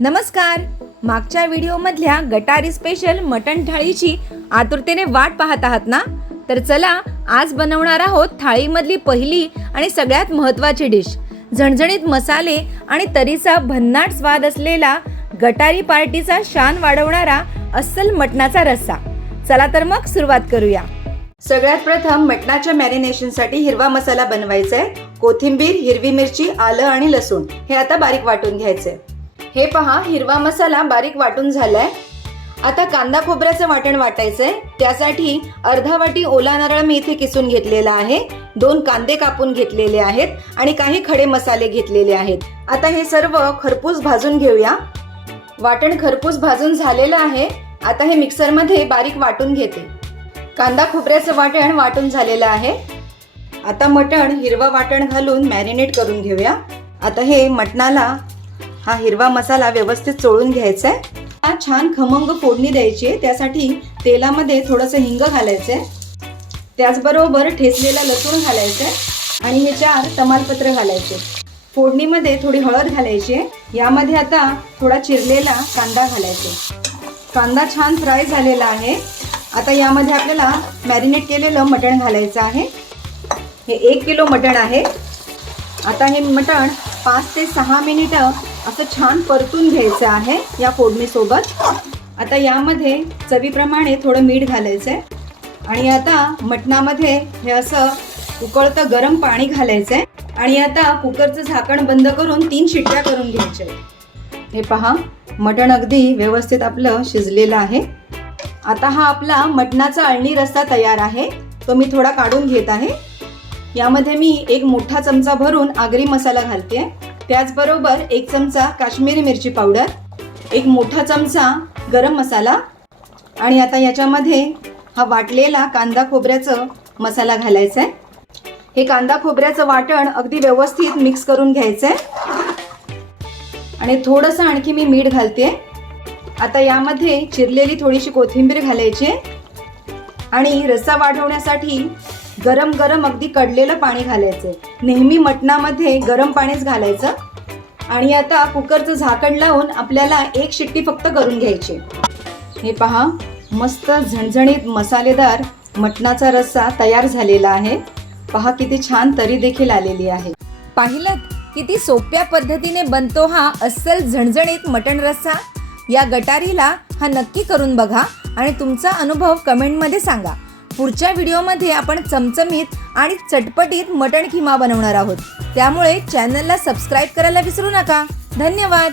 नमस्कार. मागच्या व्हिडिओमधल्या गटारी स्पेशल मटण थाळीची आतुरतेने वाट पाहत आहात ना? तर चला आज बनवणार आहोत थाळीमधली पहिली आणि सगळ्यात महत्त्वाची डिश झणझणीत मसाले आणि तरीचा भन्नाट स्वाद असलेला गटारी पार्टीचा शान वाढवणारा अस्सल मटणाचा रस्सा. चला तर मग सुरुवात करूया. सगळ्यात प्रथम मटणाच्या मॅरिनेशनसाठी हिरवा मसाला बनवायचा आहे कोथिंबीर हिरवी मिरची आलं आणि लसूण. हे आता बारीक वाटून घ्यायचंय. हे पहा हिरवा मसाला बारीक वाटून झालाय. आता कांदा खोबऱ्याचं वाटण वाटायचंय. त्यासाठी अर्धा वाटी ओला नारळ मी इथे किसून घेतलेला आहे. दोन कांदे कापून घेतलेले आहेत आणि काही खडे मसाले घेतलेले आहेत. आता हे सर्व खरपूस भाजून घेऊया. वाटण खरपूस भाजून झालेलं आहे. आता हे मिक्सरमध्ये बारीक वाटून घेते. कांदा खोबऱ्याचं वाटण वाटून झालेलं आहे. आता मटण हिरवं वाटण घालून मॅरिनेट करून घेऊया. आता हे मटणाला हा हिरवा मसाला व्यवस्थित चोळून घ्यायचा आहे. हा छान खमंग फोडणी द्यायची आहे. त्यासाठी तेलामध्ये थोडंसं हिंग घालायचं आहे. त्याचबरोबर ठेचलेला लसूण घालायचं आहे. आणि हे चार तमालपत्र घालायचे फोडणीमध्ये थोडी हळद घालायची आहे. यामध्ये आता थोडा चिरलेला कांदा घालायचा कांदा छान फ्राय झालेला आहे. आता यामध्ये आपल्याला मॅरिनेट केलेलं मटण घालायचं आहे. हे एक किलो मटण आहे. आता हे मटण पाच ते सहा मिनिटं असं छान परतून घ्यायचं आहे या फोडणीसोबत आता यामध्ये चवीप्रमाणे थोडं मीठ घालायचं आहे आणि आता मटणामध्ये हे असं उकळतं गरम पाणी घालायचं आहे आणि आता कुकरचं झाकण बंद करून तीन शिट्ट्या करून घ्यायच्या हे पहा मटण अगदी व्यवस्थित आपलं शिजलेलं आहे. आता हा आपला मटणाचा अळणी रस्सा तयार आहे. तो मी थोडा काढून घेत आहे. यामध्ये मी एक मोठा चमचा भरून आगरी मसाला घालते त्याचबरोबर एक चमचा काश्मीरी मिरची पावडर एक मोठा चमचा गरम मसाला आणि आता याच्यामध्ये हा वाटलेला कांदा खोबऱ्याचं मसाला घालायचा आहे. हे कांदा खोबऱ्याचं वाटण अगदी व्यवस्थित मिक्स करून घ्यायचं आहे आणि थोडंसं आणखी मी मीठ घालते आता यामध्ये चिरलेली थोडीशी कोथिंबीर घालायची आहे. आणि रस्सा वाढवण्यासाठी गरम गरम अगदी कडलेलं पाणी घालायचं. नेहमी मटणामध्ये गरम पाणीच घालायचं. आणि आता कुकरचं झाकण लावून आपल्याला एक शिट्टी फक्त करून घ्यायची. हे पहा मस्त झणझणीत मसालेदार मटणाचा रस्सा तयार झालेला आहे. पहा किती छान तरी देखील आलेली आहे. पाहिलं किती सोप्या पद्धतीने बनतो हा अस्सल झणझणीत मटण रस्सा? या गटारीला हा नक्की करून बघा आणि तुमचा अनुभव कमेंटमध्ये सांगा. पुढच्या व्हिडिओमध्ये आपण चमचमीत आणि चटपटीत मटण किमा बनवणार आहोत. त्यामुळे चॅनलला सबस्क्राईब करायला विसरू नका. धन्यवाद.